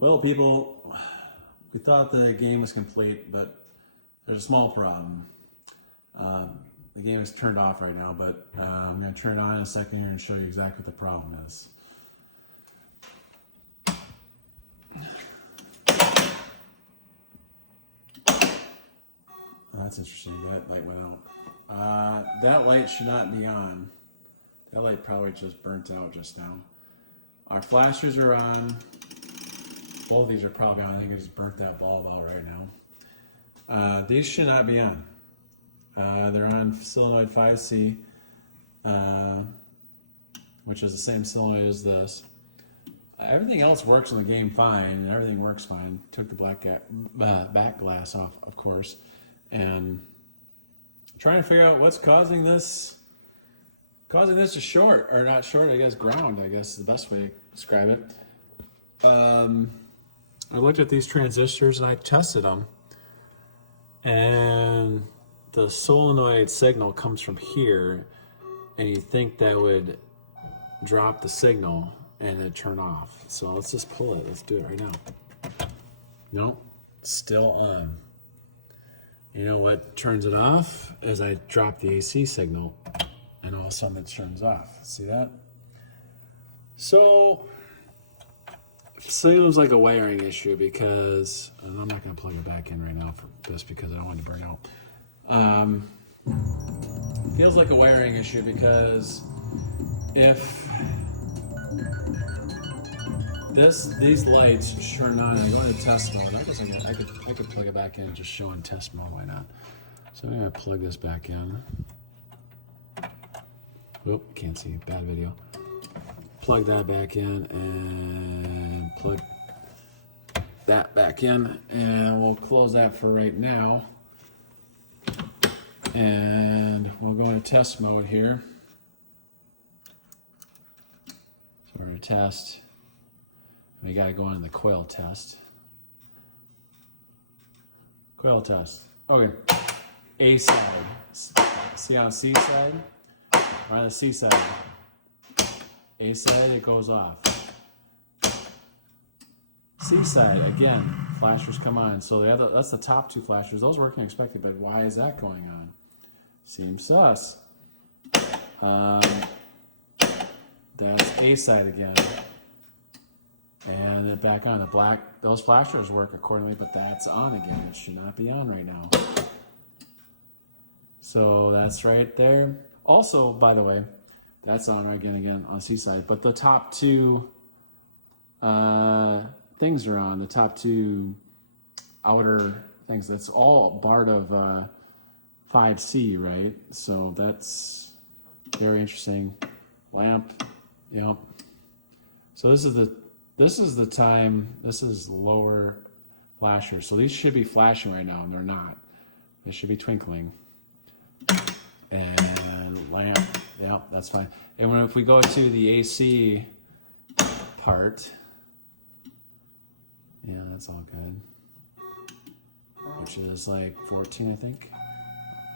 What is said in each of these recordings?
Well, people, we thought the game was complete, but there's a small problem. The game is turned off right now, but I'm going to turn it on in a second here and show you exactly what the problem is. That's interesting. That light went out. That light should not be on. That light probably just burnt out just now. Our flashers are on. Both of these are probably on. I think I just burnt that bulb out right now. These should not be on. They're on solenoid 5C, which is the same solenoid as this. Everything else works in the game fine, and everything works fine. Took the back glass off, of course, and trying to figure out what's causing this to short, or not short, I guess ground, I guess is the best way to describe it. I looked at these transistors and I tested them, and the solenoid signal comes from here, and you'd think that would drop the signal and it'd turn off. So let's just pull it. Let's do it right now. Nope, still on. You know what turns it off? Is I drop the AC signal, and all of a sudden it turns off. See that? So it seems like a wiring issue because, and I'm not going to plug it back in right now for this because I don't want it to burn out. Feels like a wiring issue because if these lights turn on and go into test mode, I guess I could plug it back in and just show in test mode. Why not? So I'm going to plug this back in. Oop, can't see. Bad video. Plug that back in and plug that back in, and we'll close that for right now. And we'll go into test mode here. So we're going to test. We got to go into the coil test. Coil test. Okay. A side. See on C side? On the C side. A side, it goes off. C side, again, flashers come on. So that's the top two flashers. Those working expected, but why is that going on? Seems sus. That's A side again. And then back on the black, those flashers work accordingly, but that's on again. It should not be on right now. So that's right there. Also, by the way, that's on right again on C side, but the top two things are on, the top two outer things. That's all part of 5C, right? So that's very interesting. Lamp, yep. So this is the time, this is lower flasher. So these should be flashing right now, and they're not. They should be twinkling. And lamp, yep, that's fine. And if we go to the AC part, yeah, that's all good. Which is like 14, I think.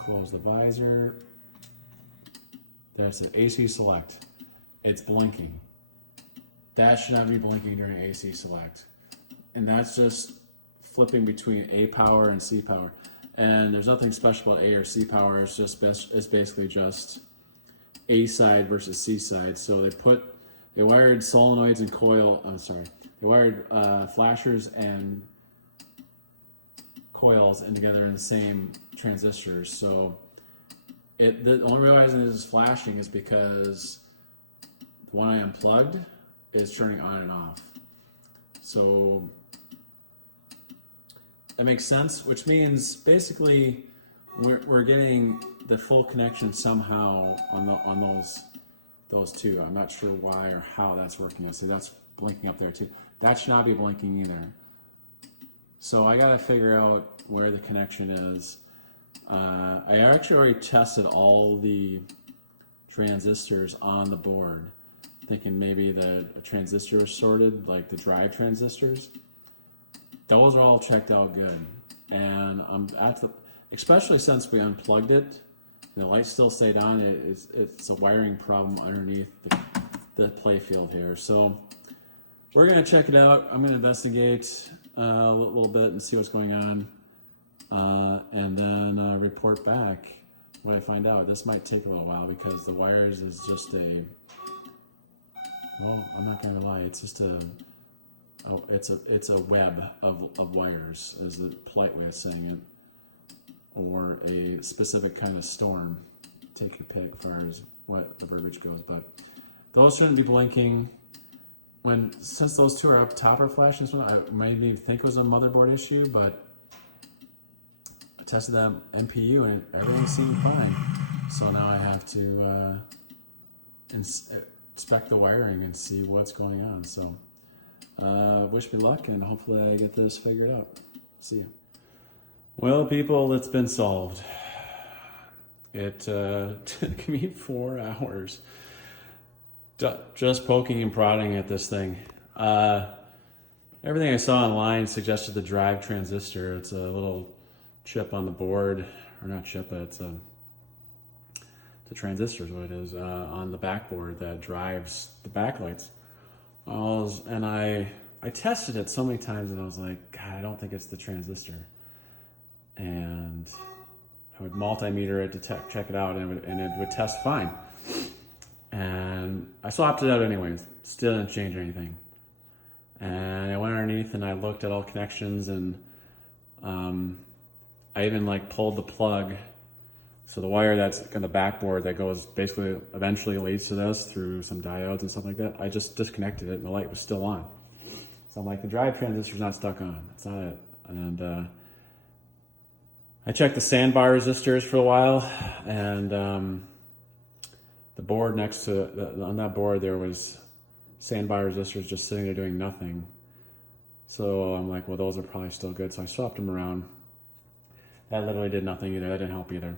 Close the visor. There's the AC select. It's blinking. That should not be blinking during AC select. And that's just flipping between A power and C power. And there's nothing special about A or C power. It's just it's basically just A side versus C side. So they wired solenoids and they wired flashers and coils together in the same transistors. So the only reason it is flashing is because the one I unplugged is turning on and off. So that makes sense, which means basically we're getting the full connection somehow on those two. I'm not sure why or how that's working. So that's blinking up there too. That should not be blinking either. So I got to figure out where the connection is. I actually already tested all the transistors on the board, thinking maybe the transistor was sorted, like the drive transistors. Those are all checked out good, and especially since we unplugged it, and the light still stayed on. It's a wiring problem underneath the play field here. So we're gonna check it out. I'm gonna investigate a little bit and see what's going on, and then report back what I find out. This might take a little while because the wires is just a, well, I'm not gonna lie, it's just it's a web of wires, is the polite way of saying it, or a specific kind of storm. Take your pick as far as what the verbiage goes, but those shouldn't be blinking. Since those two are up top are flashing, this one I maybe think it was a motherboard issue, but I tested that MPU and everything seemed fine. So now I have to inspect the wiring and see what's going on. So wish me luck, and hopefully I get this figured out. See you. Well, people, it's been solved. It took me 4 hours just poking and prodding at this thing. Everything I saw online suggested the drive transistor. It's a little chip on the board, or not chip, but it's the transistor is what it is, on the backboard that drives the backlights. And I tested it so many times, and I was like, God, I don't think it's the transistor. And I would multimeter it to check it out, and it would test fine. And I swapped it out anyways. Still didn't change anything. And I went underneath and I looked at all connections, and I even like pulled the plug. So the wire that's on the backboard that goes basically eventually leads to this through some diodes and stuff like that. I just disconnected it and the light was still on. So I'm like, the drive transistor's not stuck on. It's not it. And I checked the sandbar resistors for a while, and the board next to on that board there was sandbar resistors just sitting there doing nothing. So I'm like, well, those are probably still good. So I swapped them around. That literally did nothing either. That didn't help either.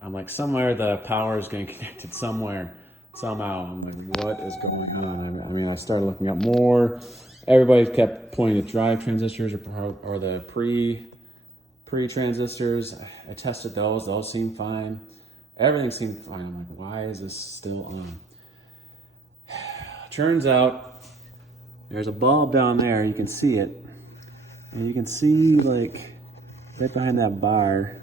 I'm like, somewhere the power is getting connected somewhere, somehow. I'm like, what is going on? I mean, I started looking up more. Everybody kept pointing at drive transistors or the pre-transistors. I tested those. Those seemed fine. Everything seemed fine. I'm like, why is this still on? Turns out there's a bulb down there. You can see it. And you can see, like, right behind that bar.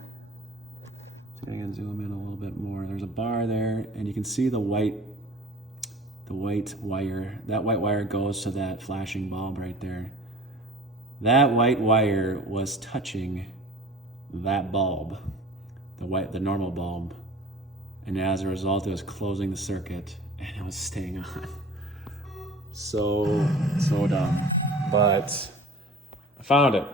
See if I can zoom in a little bit more. There's a bar there, and you can see the white wire. That white wire goes to that flashing bulb right there. That white wire was touching that bulb, the normal bulb. And as a result, it was closing the circuit, and it was staying on. So dumb. But I found it.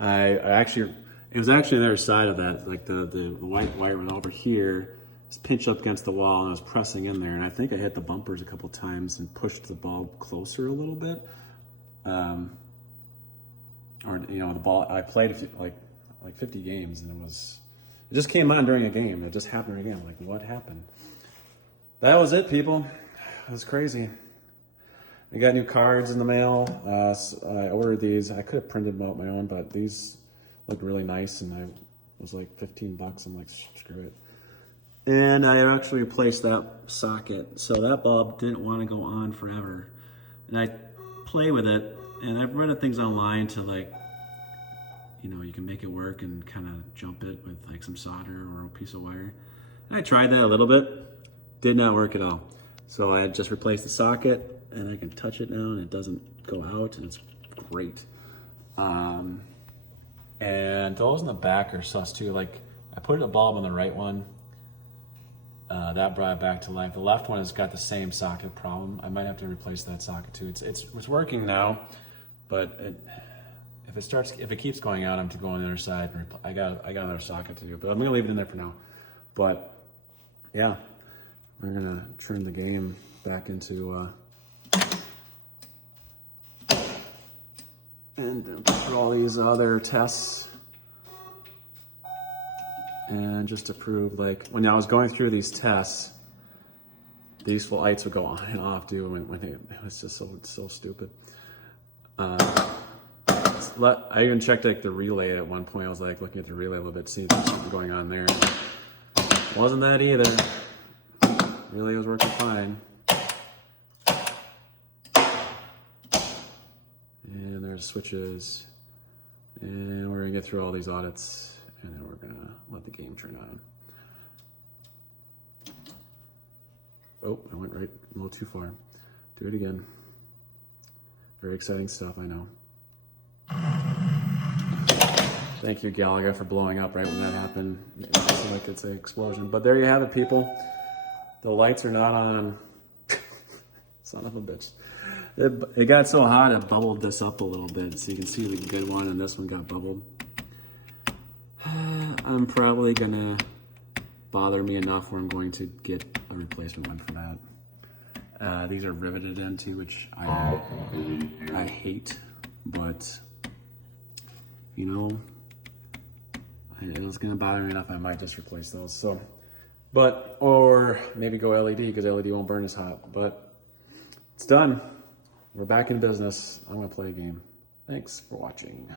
It was actually the other side of that. Like the white wire went over here, was pinched up against the wall, and I was pressing in there. And I think I hit the bumpers a couple times and pushed the bulb closer a little bit. Or the ball. I played like 50 games, and it just came on during a game. It just happened again. Like, what happened? That was it, people. It was crazy. I got new cards in the mail. I ordered these. I could have printed them out my own, but these looked really nice, and I was like $15. I'm like, screw it. And I actually replaced that socket. So that bulb didn't want to go on forever. And I play with it, and I've read things online to like, you can make it work and kind of jump it with like some solder or a piece of wire. And I tried that a little bit. Did not work at all. So I had just replaced the socket, and I can touch it now, and it doesn't go out, and it's great. And those in the back are sus too. Like, I put a bulb on the right one. That brought it back to life. The left one has got the same socket problem. I might have to replace that socket too. It's working now, but if it keeps going out, I'm to go on the other side. I got another socket to do, but I'm gonna leave it in there for now. But yeah, we're gonna turn the game back into and through all these other tests, and just to prove, like, when I was going through these tests, these lights would go on and off too. It was just so stupid. I even checked like the relay at one point. I was like looking at the relay a little bit, see if there's something going on there. Wasn't that either. Relay was working fine. wires, switches, and we're gonna get through all these audits, and then we're gonna let the game turn on. Oh, I went right a little too far. Do it again. Very exciting stuff, I know. Thank you, Galaga, for blowing up right when that happened. It seemed like it's an explosion. But there you have it, people. The lights are not on. Son of a bitch. It got so hot, it bubbled this up a little bit. So you can see the good one, and this one got bubbled. I'm probably gonna bother me enough where I'm going to get a replacement one for that. These are riveted into, which I hate, but you know, it was gonna bother me enough. I might just replace those. So, or maybe go LED because LED won't burn as hot. But it's done. We're back in business. I'm gonna play a game. Thanks for watching.